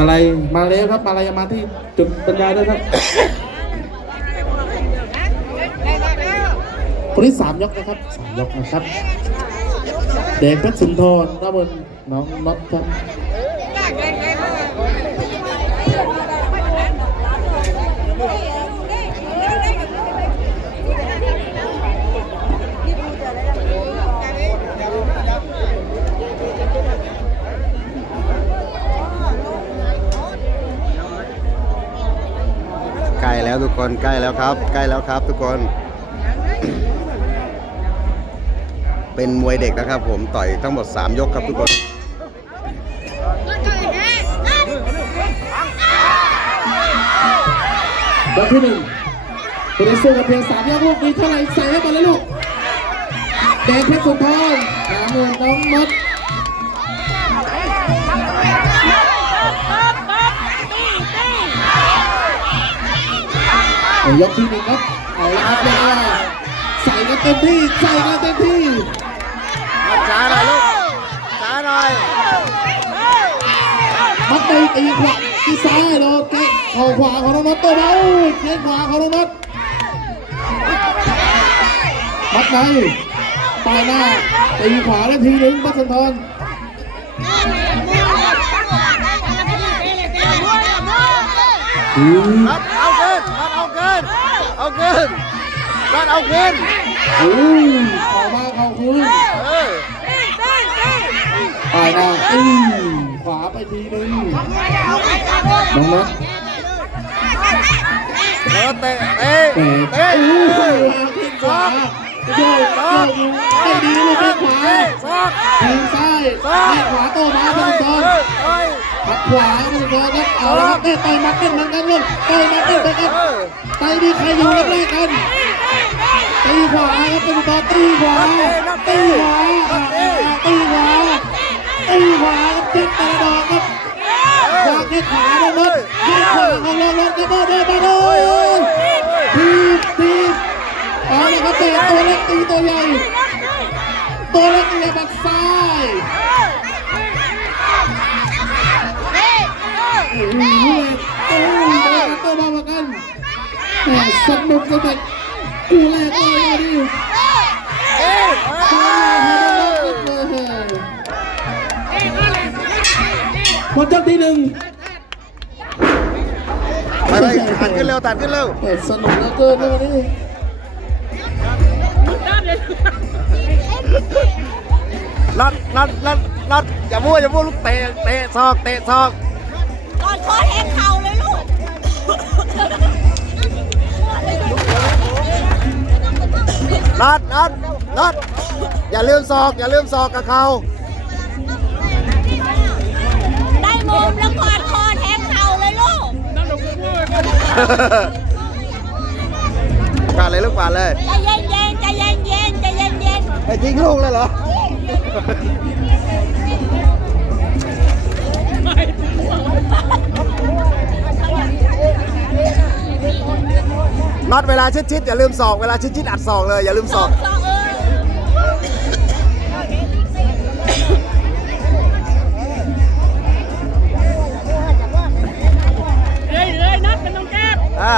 มาลัยมาแล้วครับมาลัยมาที่จุดปัญญาด้วยครับคนที่สามยกนะครับสามยกนะครับเด็กเพชรสุนทรตะบนน้องน็อตครับ กคนใกล้แล้วครับ ใกล้แล้วครับทุกคน เป็นมวยเด็กนะครับ ผมต่อยทั้งหมด 3 ยกครับทุกคนยกที่หนึ่งคุณได้สู้กับเพียงสามยกลูกมีเท่าไหร่ใส่ให้หมดเลยลูกแดงเพชรสุนทรสามหมื่นน้องน็อ ยกที่หนึ่งครับเอาละครับเลยใส่กันเต็มที่ใส่กันเต็มที่ช้าหน่อยลูกช้าหน่อยมัดไปตีขวาที่ซ้ายเราเตะเข่าขวาของน้องน็อตตัวเบาเข่งขวาของน้องน็อตมัดในปลายหน้าตีขวาได้ทีหนึ่งปัสสันทรอืมนัดเอาเกินนัดเอาเกิน เอาเกินนัดเอาเกินโอ้ยเข่ามาเข่าคืนเออปลายหน้าตีขวาไปทีหนึ่งน้องน็อตแล้วเตะเตะเตะเตะโอ้ยเข่งขวาโยกโยกไม่ดีลูกแข้งขวาซอกแทงซ้ายแทงขวาโต้มาปัสสันทรเขัดขวาปัสสันทรครับเอาละครับเต้ต่อยมัดเต้นมือนกันลูกต่อยหมัดเต้นเหมือนกันเออไตมีใครอยู่แรกกันตีขวาครับเป็นต่อตีขวาตีขวาตีขวาตีขวาครับเจ็บแต่ละดอกครับวางแค่ขาลงรถแค่ขวาของลงรถก็มาเดินมาเลยทีบทีบเอาลยครับเตะตัวเล็กตีตัวใหญ่ตัวเล็กตีแบัดซ้ โอ้โหโอ้โหตัวมาเหมือนกันสนุกสนุกกูแรกเลยดิเอ้ยคนเจ้าที่หนึ่งไปไปตัดขึ้นเร็วตัดขึ้นเร็วสนุกแล้วเกินเลยวันนี้นัดนัดนัดนัดอย่ามั่วอย่ามั่วลูกเตะเตะซอกเตะซอก คอแทงเข่าเลยลูกนัดนัดนัดอย่าลืมซอก อย่าลืมซอกกับเขาได้มุมแล้วกอดคอแทงเข่าเลยลูกปาดเลยลูกปาดเลยใจเย็นเย็นๆใจเย็นเย็นๆใจเย็นเย็นไอ้ทิ้งลูกเลยเหรอ น็อตเวลาชิดๆอย่าลืมศอกเวลาชิดๆอัดศอกเลยอย่าลืมศอกๆต่อเอออ่า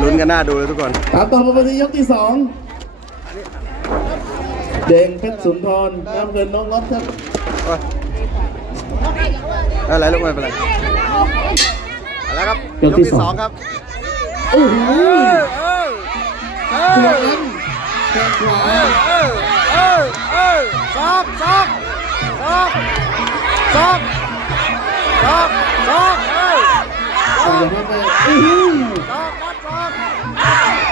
ลุ้นกันหน้าดูเลยทุกคน ตามต่อมาเป็นยกที่สอง เด้งเพชรสุนทรน้ำเงินน้องรถครับโอ้ยไม่เป็นไรลูกไม่เป็นไรเอาละครับยกที่สองครับโอ้โหเออเออเอขวาอนั้นแข้งขวาเออเออเออซอกซอกซอกซอกซอกซอกเออใส่เข้าไปโอ้โหซอกนัดซอก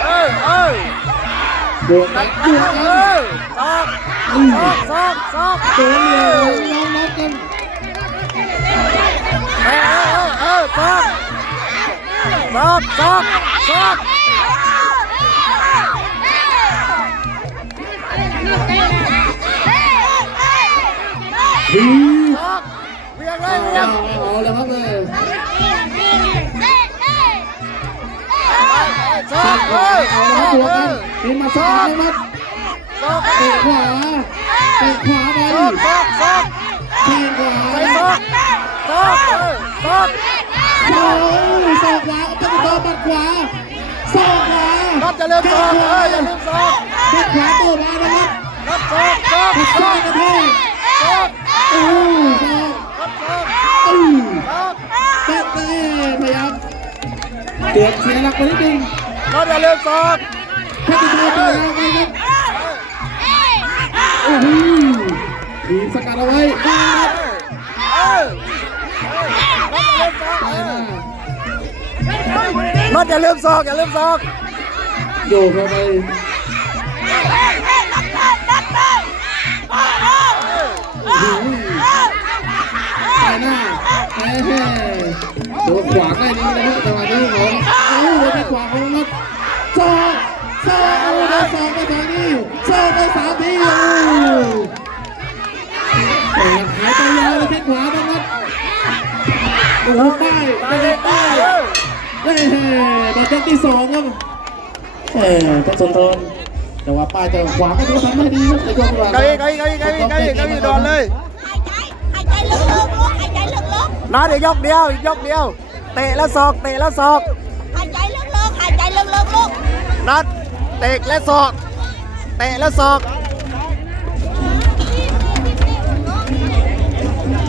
เออเออ โดนกันโดนเอกันอซอกซอกซอกซอกโดนเหลี่ยมน้องนัดกันเออเออเออซอกซอกซอกซอกทีซอกเวียงเลยเวียเอางเอาแล้วครับเลย ซอกเออเอาแล้วครับหัวกันทีมาซ้ายมัดซอกเตะขวาเตะขวาไปซอกซอกซอกแข้งขวาใส่ซอกซอกเออซอกโอ้ยศอกขวาเป็นตัวบัดขวาศอกขวาน็อตอย่าลืมซอกเอออย่าลืมซอกแข้งขวาตัวมานะครับน็อตซอกซอกซอกกระแทกซอกโอ้ยซอกอือซอกเตะเตะพยายามเกือบเสียหลักไปนิดนึง น็อตอย่าลืมซอกเพชรบุรีตัวยาวไปครับโอ้โหทีมสกัดเอาไว้ได้ครับเออน็อย่าลืมซอกอย่าลืมซอกโยกเข้าไปไปหน้าแหมโดนขวางได้นี่นะครับจังหวะนี้ของ อ้าโดนไปขวาของนัดสองสองโอ้โดนสองไปสองนี่สองไปสามทีโอ้หายใจยาวเลยแข้งขวาตรงนั้นโอ้โหป้ายไปเลยป้ายเฮ้ยโดนแจ็คที่สองครับเออเพชรสนทนแต่ว่าป้ายจะขวางก็ถือว่าทำได้ดีครับในช่วงเวลาเก้าอี้เก้าอี้เก้าอี้เก้าอี้เก้าอี้เก้าอี้โดนเลยหายใจหายใจลึกๆหายใจลึกๆน็อตอีกยวยกเดียวยกเดียว เตะแล้วซอก เตะแล้วซอก น็อตเตะและซอกเตะและซอก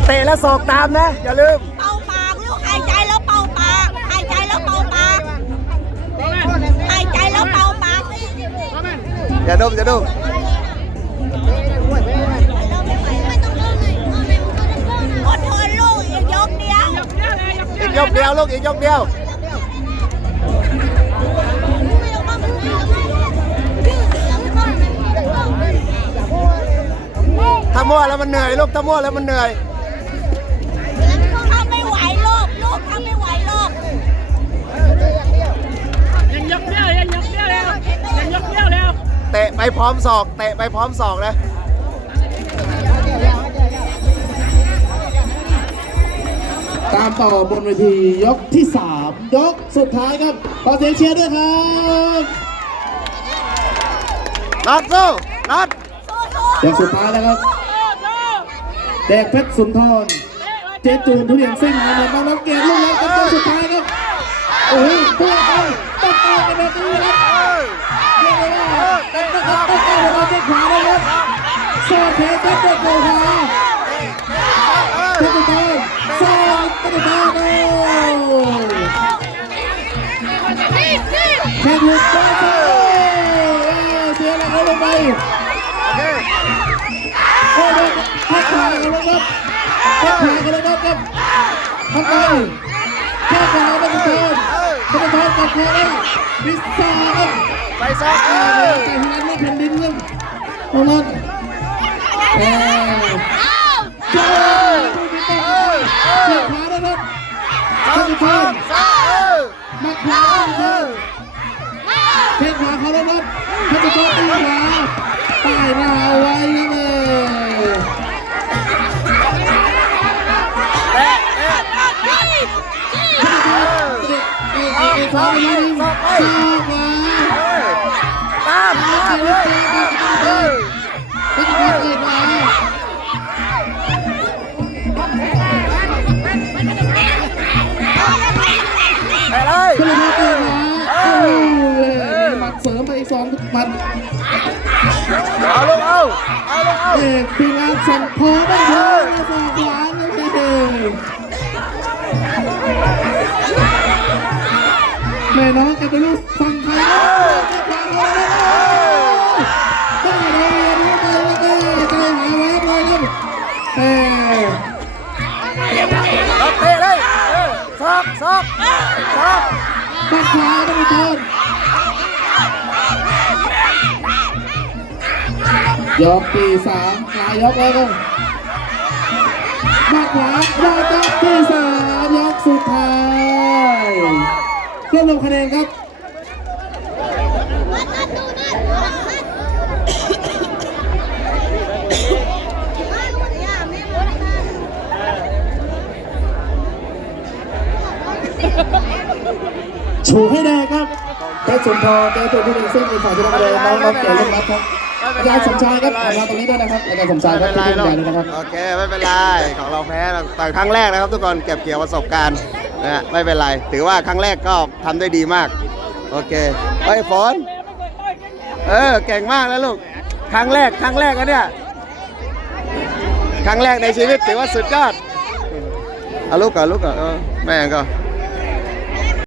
เตะและซอกตามนะ อย่าลืมเป่าปากลูกหายใจแล้วเป่าปากหายใจแล้วเป่าปากหายใจแล้วเป่าปากอย่าดมอย่าดมอดทนลูกอีกยกเดียวอีกยกเดียวลูกอีกยกเดียว ถ้ามั่วแล้วมันเหนื่อยลูกถ้ามั่วแล้วมันเหนื่อยถ้าไม่ไหวลูกลูกถ้าไม่ไหวลูกยังยกเดียวยังยกเดียวแล้วยังยกเดียวแล้วเตะไปพร้อมศอกเตะไปพร้อมศอกนะตามต่อบนเวทียกที่ 3 ยกสุดท้ายครับขอเสียงเชียร์ด้วยครับนัดสู้นัดยกสุดท้ายแล้วครับ แดกเพชรสุนทร เจจูนทุเรียนซิ่งนะเนี่ยมาแล้วเกมลูกแล้วครับยกสุดท้ายครับโอ้โหพุ่งไปต้องต่อกันแบบนี้ครับเออเรียกได้ว่าต้องต้องต้องต้องเราเจ็ขวาเลยครับโซ่เทเจ็ดเจ็ดขวาเพชรสุนทรโซ่เพชรสุนทรโอ้แค่ถูกโซ่โซ่เสียหลักแล้วลงไป กันแล้วครับพักขากันแล้วครับทำไปพักขาเป็นตัวเป็นตัวกับคอแล้วพิซซ่าครับไปซอกเอไก่อที่นั้นไม่แผ่นดินครับตรงนั้นเออเจ้าผู้พิทักษ์เสียขาแล้วครับซอกซอกซอกเออมาขวาครับเทขวาเขาแล้วครับพัชรตีขวาป้ายหน้าเอาไว้เลย อ้ยเอ้ยเอ้ยขวาไปยิงซ้ายขวาเออตามตามเลยเออพัชรตีขวาไปเลยขึ้นมาตีขวาโอ้โหหมัดเสริมไปอีกสองหมัดเอาลูกเอาเอาลูกเอาเอกทีมงาสั่งคอไม่พอนะสองขวาเลย แม่น้องกันไปลูกสั่งใครได้เลยรู้ไปแล้วก็ใจหายแวบเลยครับแต่เอเตะเลยเออซอกซอกซอกบัดขวาไม่ได้ทนยกที่สามหลายกแล้วก็บัดขวายอดยกที่สามยกสุดท้าย รวบรวมคะแนนครับชูให้แดงครับเพชรสุนทรเจอตัวผู้เล่นซึ่งเป็นฝ่ายชนะคะแนนน้องน้องเก๋ลูกนัดครับไม่เป็นอาไรจารย์สมชายครับขอมาตรงนี้ด้วยนะครับอาจารย์สมชายครับไม่ที่เป็นไรเป็นหรอกใหญ่เลยนะครับ โอเค ไม่เป็นไร ของเราแพ้แต่ครั้งแรกนะครับทุกคนเก็บเกี่ยวประสบการณ์ นะฮะไม่เป็นไร ถือว่าครั้งแรกก็ทำได้ดีมาก โอเคไปฝน เออเก่งมากแล้วลูก ครั้งแรกครั้งแรกนะเนี่ยครั้งแรกในชีวิตถือว่าสุดยอดเอาลูกก่อนลูกก่อนเออแม่ก็